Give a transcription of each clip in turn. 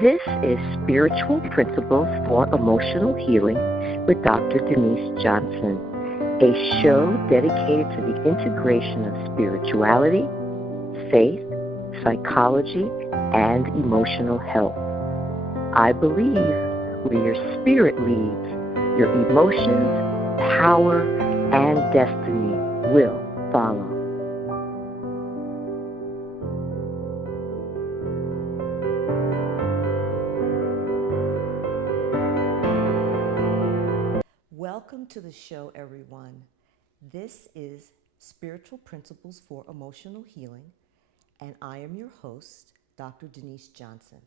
This is Spiritual Principles for Emotional Healing with Dr. Denise Johnson, a show dedicated to the integration of spirituality, faith, psychology, and emotional health. I believe where your spirit leads, your emotions, power, and destiny will follow. Welcome to the show, everyone. This is Spiritual Principles for Emotional Healing, and I am your host, Dr. Denise Johnson.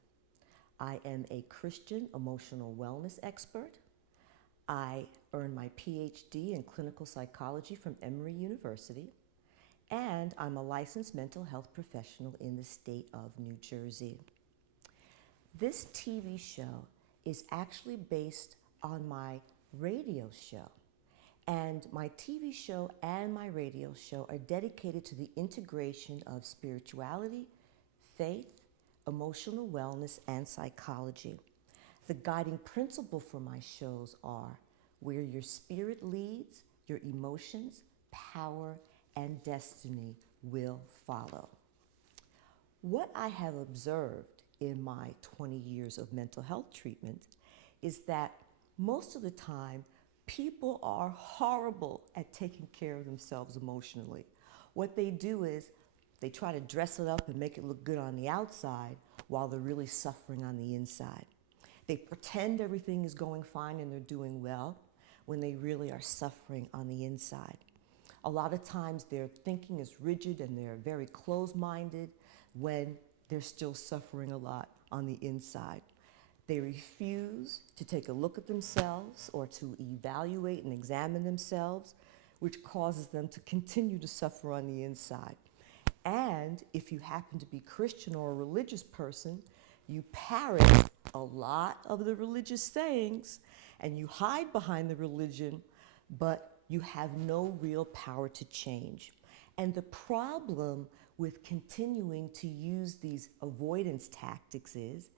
I am a Christian emotional wellness expert. I earned my PhD in clinical psychology from Emory University, and I'm a licensed mental health professional in the state of New Jersey. This TV show is actually based on my radio show. And my TV show and my radio show are dedicated to the integration of spirituality, faith, emotional wellness, and psychology. The guiding principle for my shows are where your spirit leads, your emotions, power, and destiny will follow. What I have observed in my 20 years of mental health treatment is that most of the time, people are horrible at taking care of themselves emotionally. What they do is they try to dress it up and make it look good on the outside while they're really suffering on the inside. They pretend everything is going fine and they're doing well when they really are suffering on the inside. A lot of times their thinking is rigid and they're very closed-minded when they're still suffering a lot on the inside. They refuse to take a look at themselves or to evaluate and examine themselves, which causes them to continue to suffer on the inside. And if you happen to be Christian or a religious person, you parrot a lot of the religious sayings and you hide behind the religion, but you have no real power to change. And the problem with continuing to use these avoidance tactics is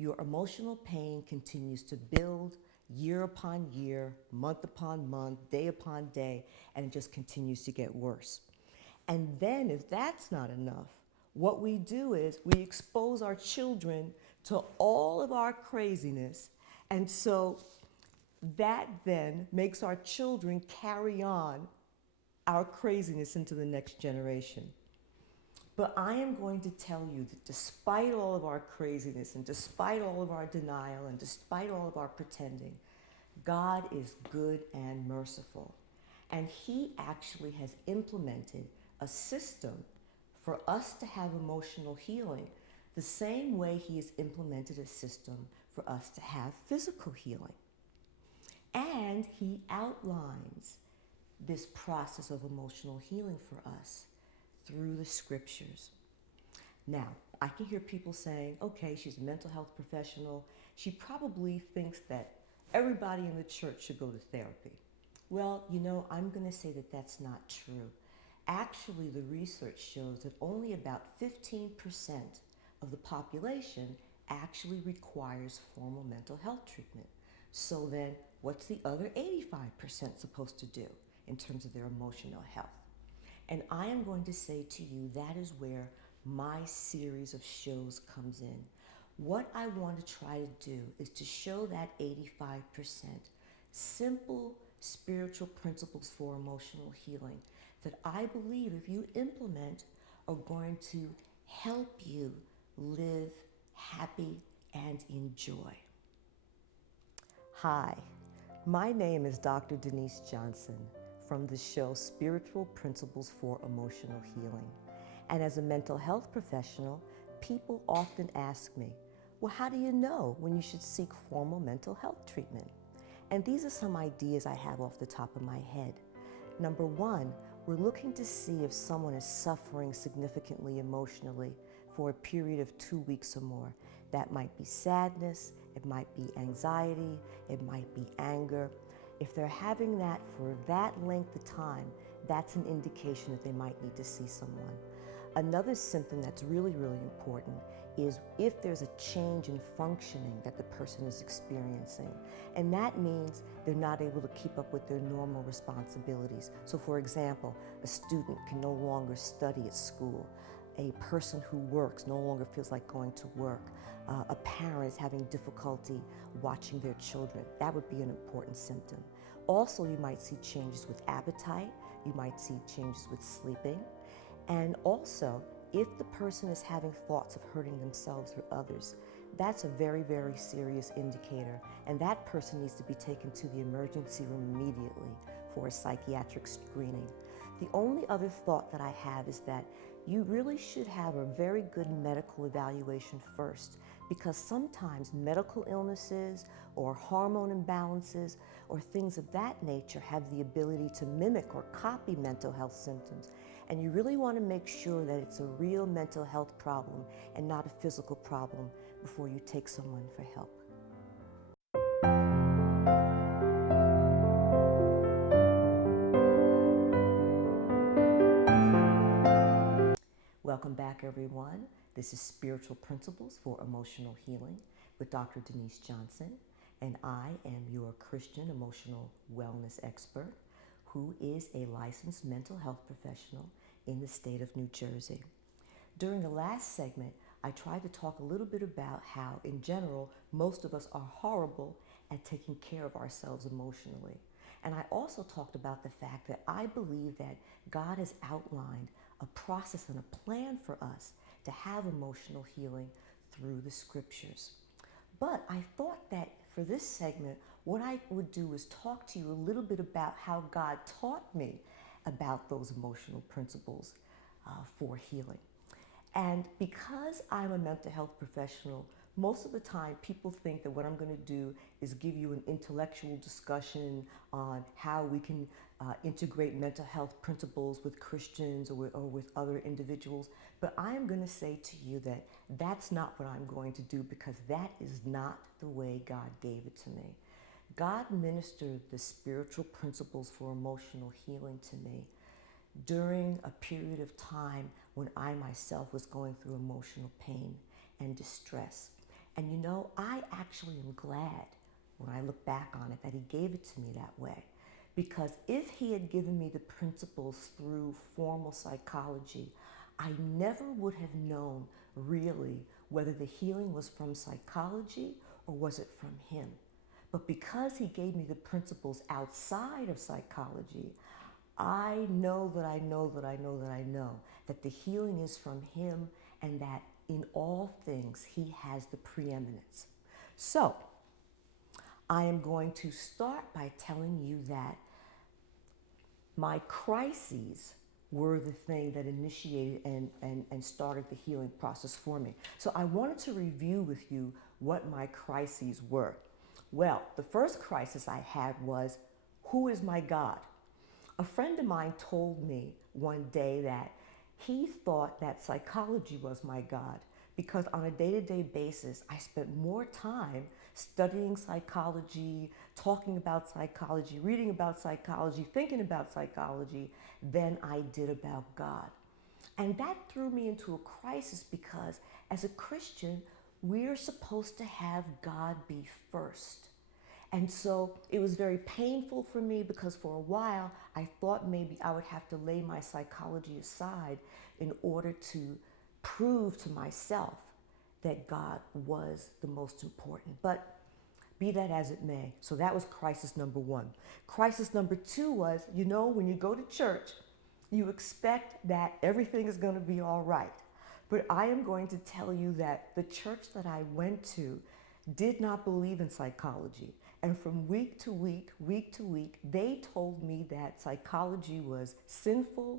your emotional pain continues to build year upon year, month upon month, day upon day, and it just continues to get worse. And then if that's not enough, what we do is we expose our children to all of our craziness, and so that then makes our children carry on our craziness into the next generation. But I am going to tell you that despite all of our craziness and despite all of our denial and despite all of our pretending, God is good and merciful. And He actually has implemented a system for us to have emotional healing the same way He has implemented a system for us to have physical healing. And He outlines this process of emotional healing for us through the scriptures. Now, I can hear people saying, okay, she's a mental health professional. She probably thinks that everybody in the church should go to therapy. Well, I'm going to say that that's not true. Actually, the research shows that only about 15% of the population actually requires formal mental health treatment. So then, what's the other 85% supposed to do in terms of their emotional health? And I am going to say to you, that is where my series of shows comes in. What I want to try to do is to show that 85% simple spiritual principles for emotional healing that I believe if you implement are going to help you live happy and enjoy. Hi, my name is Dr. Denise Johnson from the show Spiritual Principles for Emotional Healing. And as a mental health professional, people often ask me, well, how do you know when you should seek formal mental health treatment? And these are some ideas I have off the top of my head. Number one, we're looking to see if someone is suffering significantly emotionally for a period of 2 weeks or more. That might be sadness, it might be anxiety, it might be anger. If they're having that for that length of time, that's an indication that they might need to see someone. Another symptom that's really, really important is if there's a change in functioning that the person is experiencing. And that means they're not able to keep up with their normal responsibilities. So for example, a student can no longer study at school. A person who works no longer feels like going to work. A parent is having difficulty watching their children. That would be an important symptom. Also, you might see changes with appetite. You might see changes with sleeping. And also, if the person is having thoughts of hurting themselves or others, that's a very, very serious indicator. And that person needs to be taken to the emergency room immediately for a psychiatric screening. The only other thought that I have is that you really should have a very good medical evaluation first, because sometimes medical illnesses or hormone imbalances or things of that nature have the ability to mimic or copy mental health symptoms. And you really want to make sure that it's a real mental health problem and not a physical problem before you take someone for help. Welcome back, everyone. This is Spiritual Principles for Emotional Healing with Dr. Denise Johnson, and I am your Christian emotional wellness expert who is a licensed mental health professional in the state of New Jersey. During the last segment, I tried to talk a little bit about how, in general, most of us are horrible at taking care of ourselves emotionally. And I also talked about the fact that I believe that God has outlined a process and a plan for us to have emotional healing through the scriptures. But I thought that for this segment, what I would do is talk to you a little bit about how God taught me about those emotional principles for healing. And because I'm a mental health professional, most of the time people think that what I'm going to do is give you an intellectual discussion on how we can integrate mental health principles with Christians or with other individuals. But I am going to say to you that that's not what I'm going to do, because that is not the way God gave it to me. God ministered the spiritual principles for emotional healing to me during a period of time when I myself was going through emotional pain and distress. And you know, I actually am glad when I look back on it that He gave it to me that way. Because if He had given me the principles through formal psychology, I never would have known really whether the healing was from psychology or was it from Him. But because He gave me the principles outside of psychology, I know that I know that I know that I know that the healing is from Him, and that in all things He has the preeminence. So, I am going to start by telling you that my crises were the thing that initiated and started the healing process for me. So I wanted to review with you what my crises were. Well, the first crisis I had was, who is my God? A friend of mine told me one day that he thought that psychology was my God, because on a day-to-day basis, I spent more time studying psychology, talking about psychology, reading about psychology, thinking about psychology than I did about God. And that threw me into a crisis, because as a Christian, we're supposed to have God be first. And so it was very painful for me, because for a while I thought maybe I would have to lay my psychology aside in order to prove to myself that God was the most important. But be that as it may. So that was crisis number one. Crisis number two was, you know, when you go to church, you expect that everything is going to be all right. But I am going to tell you that the church that I went to did not believe in psychology. And from week to week, they told me that psychology was sinful,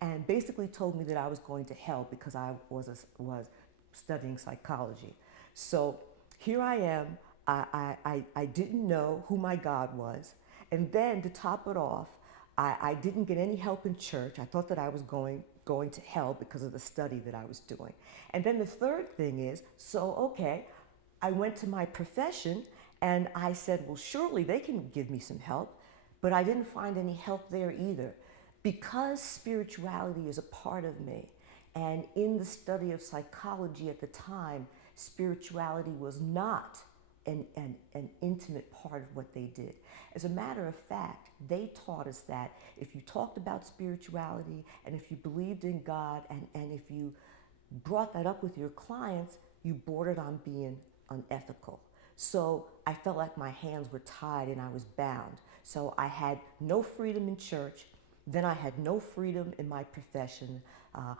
and basically told me that I was going to hell because I was studying psychology. So here I am. I didn't know who my God was. And then to top it off, I didn't get any help in church. I thought that I was going to hell because of the study that I was doing. And then the third thing is, okay, I went to my profession and I said, well, surely they can give me some help. But I didn't find any help there either, because spirituality is a part of me. And in the study of psychology at the time, spirituality was not an intimate part of what they did. As a matter of fact, they taught us that if you talked about spirituality and if you believed in God and if you brought that up with your clients, you bordered on being unethical. So I felt like my hands were tied and I was bound. So I had no freedom in church. Then I had no freedom in my profession.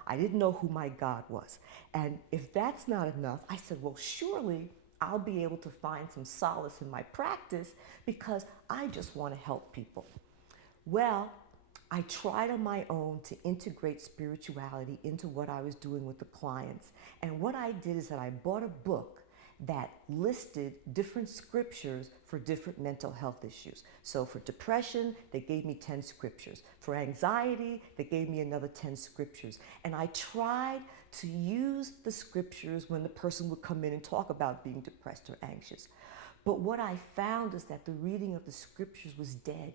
I didn't know who my God was. And if that's not enough, I said, well, surely I'll be able to find some solace in my practice because I just want to help people. Well, I tried on my own to integrate spirituality into what I was doing with the clients. And what I did is that I bought a book that listed different scriptures for different mental health issues. So for depression, they gave me 10 scriptures. For anxiety, they gave me another 10 scriptures. And I tried to use the scriptures when the person would come in and talk about being depressed or anxious. But what I found is that the reading of the scriptures was dead.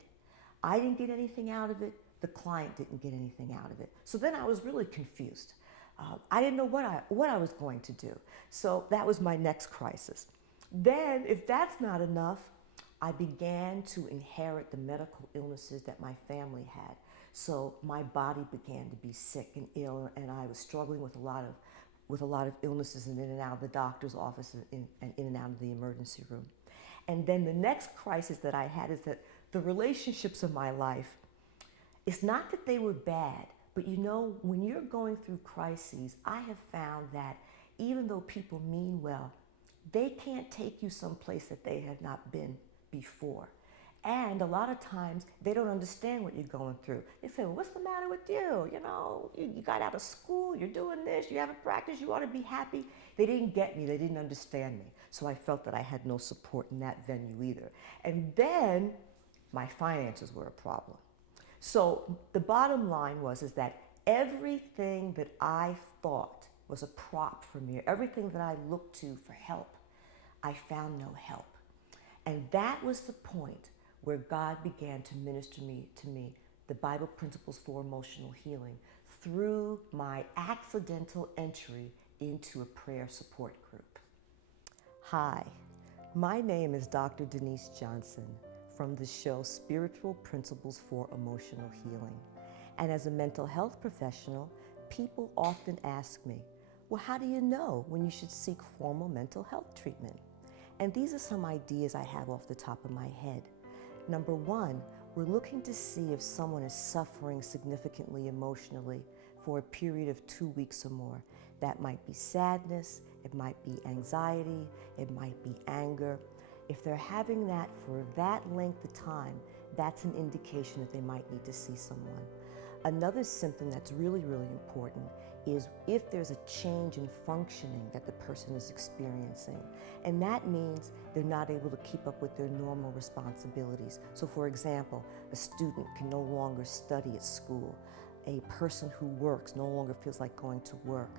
I didn't get anything out of it. The client didn't get anything out of it. So then I was really confused. I didn't know what I was going to do. So that was my next crisis. Then, if that's not enough, I began to inherit the medical illnesses that my family had. So my body began to be sick and ill, and I was struggling with a lot of illnesses and in and out of the doctor's office and in and out of the emergency room. And then the next crisis that I had is that the relationships of my life, it's not that they were bad, but you know, when you're going through crises, I have found that even though people mean well, they can't take you someplace that they have not been before. And a lot of times, they don't understand what you're going through. They say, well, what's the matter with you? You know, you got out of school, you're doing this, you haven't practiced, you ought to be happy. They didn't get me, they didn't understand me. So I felt that I had no support in that venue either. And then, my finances were a problem. So the bottom line is that everything that I thought was a prop for me, everything that I looked to for help, I found no help. And that was the point where God began to minister to me the Bible principles for emotional healing through my accidental entry into a prayer support group. Hi, my name is Dr. Denise Johnson from the show Spiritual Principles for Emotional Healing. And as a mental health professional, people often ask me, well, how do you know when you should seek formal mental health treatment? And these are some ideas I have off the top of my head. Number one, we're looking to see if someone is suffering significantly emotionally for a period of 2 weeks or more. That might be sadness, it might be anxiety, it might be anger. If they're having that for that length of time, that's an indication that they might need to see someone. Another symptom that's really, really important is if there's a change in functioning that the person is experiencing. And that means they're not able to keep up with their normal responsibilities. So for example, a student can no longer study at school. A person who works no longer feels like going to work.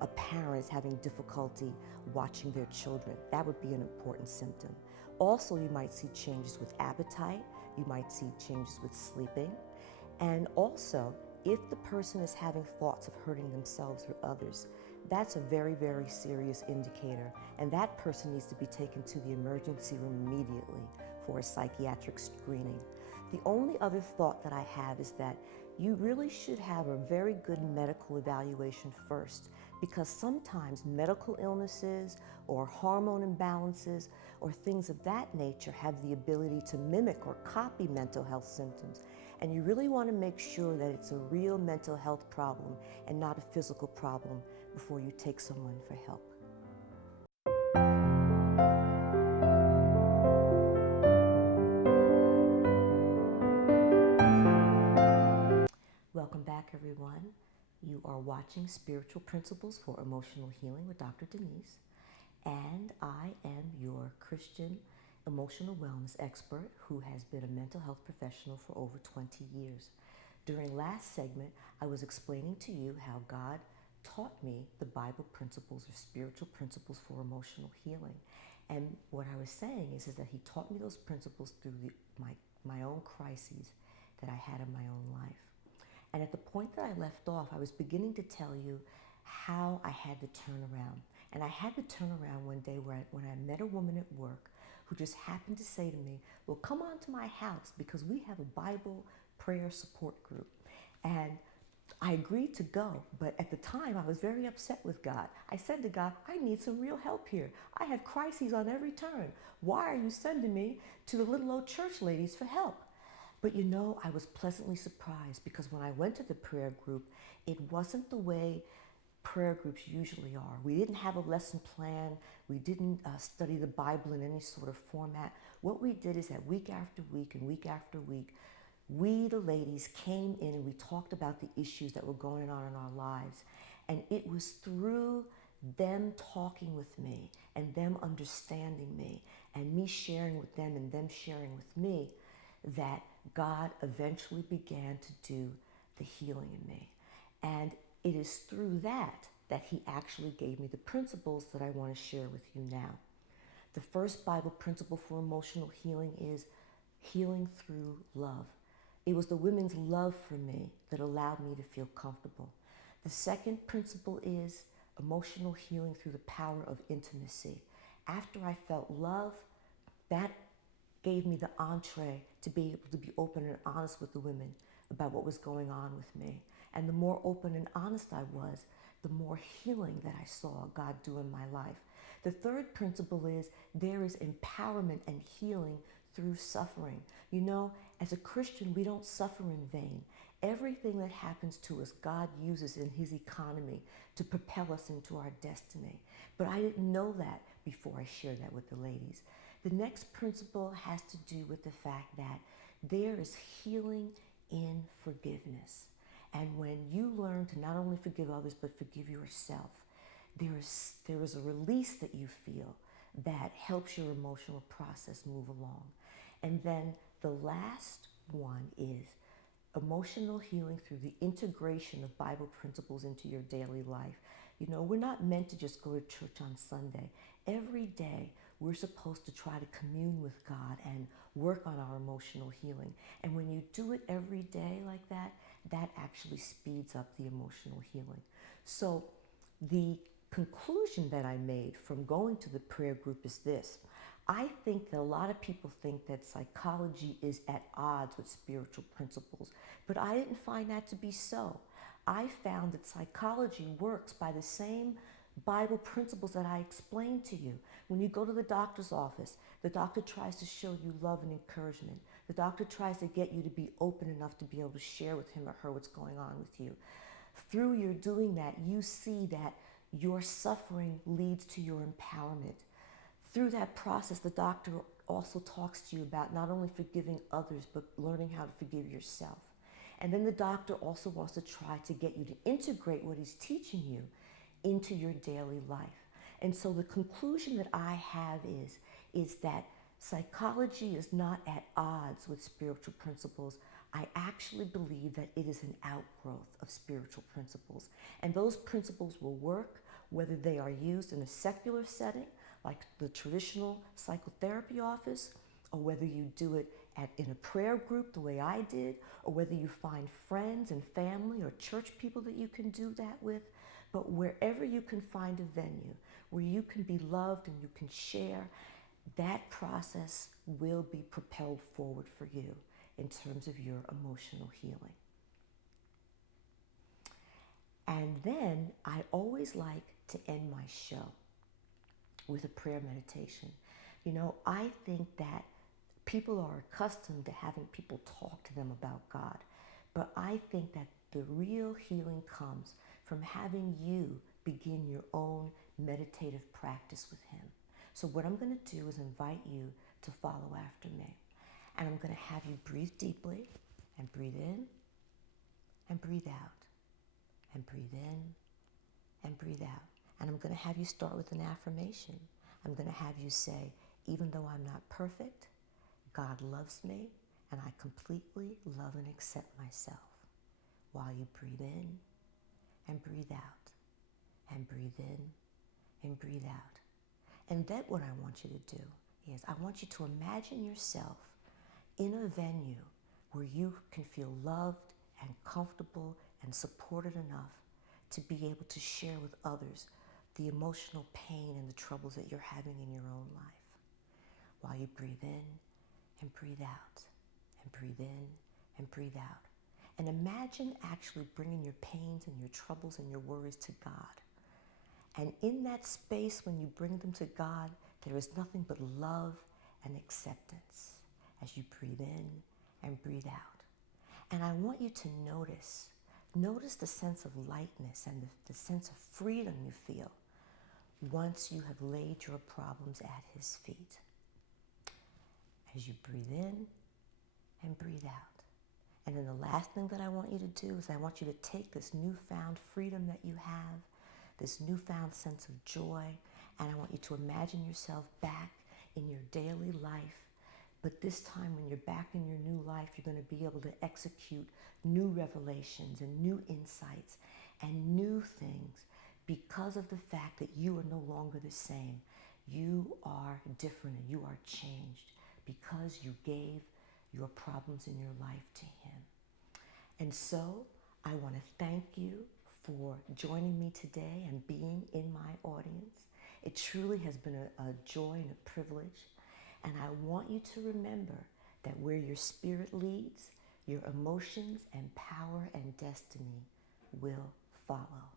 A parent is having difficulty watching their children. That would be an important symptom. Also, you might see changes with appetite. You might see changes with sleeping. And also, if the person is having thoughts of hurting themselves or others, that's a very, very serious indicator. And that person needs to be taken to the emergency room immediately for a psychiatric screening. The only other thought that I have is that you really should have a very good medical evaluation first, because sometimes medical illnesses or hormone imbalances or things of that nature have the ability to mimic or copy mental health symptoms. And you really want to make sure that it's a real mental health problem and not a physical problem before you take someone for help. Welcome back, everyone. You are watching Spiritual Principles for Emotional Healing with Dr. Denise, and I am your Christian emotional wellness expert who has been a mental health professional for over 20 years. During last segment, I was explaining to you how God taught me the Bible principles or spiritual principles for emotional healing. And what I was saying is that He taught me those principles through my own crises that I had in my own life. And at the point that I left off, I was beginning to tell you how I had to turn around. And I had to turn around one day when I met a woman at work who just happened to say to me, well, come on to my house because we have a Bible prayer support group. And I agreed to go, but at the time I was very upset with God. I said to God, I need some real help here. I have crises on every turn. Why are you sending me to the little old church ladies for help? But you know, I was pleasantly surprised because when I went to the prayer group, it wasn't the way prayer groups usually are. We didn't have a lesson plan. We didn't study the Bible in any sort of format. What we did is that week after week and week after week, we, the ladies, came in and we talked about the issues that were going on in our lives. And it was through them talking with me and them understanding me and me sharing with them and them sharing with me that God eventually began to do the healing in me. And it is through that he actually gave me the principles that I want to share with you now. The first Bible principle for emotional healing is healing through love. It was the women's love for me that allowed me to feel comfortable. The second principle is emotional healing through the power of intimacy. After I felt love, that gave me the entree to be able to be open and honest with the women about what was going on with me. And the more open and honest I was, the more healing that I saw God do in my life. The third principle is there is empowerment and healing through suffering. You know, as a Christian, we don't suffer in vain. Everything that happens to us, God uses in His economy to propel us into our destiny. But I didn't know that before I shared that with the ladies. The next principle has to do with the fact that there is healing in forgiveness. And when you learn to not only forgive others, but forgive yourself, there is a release that you feel that helps your emotional process move along. And then the last one is emotional healing through the integration of Bible principles into your daily life. You know, we're not meant to just go to church on Sunday. Every day, we're supposed to try to commune with God and work on our emotional healing. And when you do it every day like that, that actually speeds up the emotional healing. So the conclusion that I made from going to the prayer group is this. I think that a lot of people think that psychology is at odds with spiritual principles, but I didn't find that to be so. I found that psychology works by the same Bible principles that I explained to you. When you go to the doctor's office, the doctor tries to show you love and encouragement. The doctor tries to get you to be open enough to be able to share with him or her what's going on with you. Through your doing that, you see that your suffering leads to your empowerment. Through that process, the doctor also talks to you about not only forgiving others, but learning how to forgive yourself. And then the doctor also wants to try to get you to integrate what he's teaching you into your daily life. And so the conclusion that I have is that psychology is not at odds with spiritual principles. I actually believe that it is an outgrowth of spiritual principles. And those principles will work whether they are used in a secular setting, like the traditional psychotherapy office, or whether you do it in a prayer group the way I did, or whether you find friends and family or church people that you can do that with. But wherever you can find a venue where you can be loved and you can share, that process will be propelled forward for you in terms of your emotional healing. And then I always like to end my show with a prayer meditation. You know, I think that people are accustomed to having people talk to them about God, but I think that the real healing comes from having you begin your own meditative practice with Him. So what I'm going to do is invite you to follow after me. And I'm going to have you breathe deeply and breathe in and breathe out and breathe in and breathe out. And I'm going to have you start with an affirmation. I'm going to have you say, even though I'm not perfect, God loves me and I completely love and accept myself. While you breathe in and breathe out and breathe in and breathe out. And then what I want you to do is I want you to imagine yourself in a venue where you can feel loved and comfortable and supported enough to be able to share with others the emotional pain and the troubles that you're having in your own life. While you breathe in and breathe out, and breathe in and breathe out. And imagine actually bringing your pains and your troubles and your worries to God. And in that space, when you bring them to God, there is nothing but love and acceptance as you breathe in and breathe out. And I want you to notice the sense of lightness and the sense of freedom you feel once you have laid your problems at His feet. As you breathe in and breathe out. And then the last thing that I want you to do is I want you to take this newfound freedom that you have, this newfound sense of joy, and I want you to imagine yourself back in your daily life. But this time when you're back in your new life, you're going to be able to execute new revelations and new insights and new things because of the fact that you are no longer the same. You are different and you are changed because you gave your problems in your life to Him. And so I want to thank you for joining me today and being in my audience. It truly has been a joy and a privilege. And I want you to remember that where your spirit leads, your emotions and power and destiny will follow.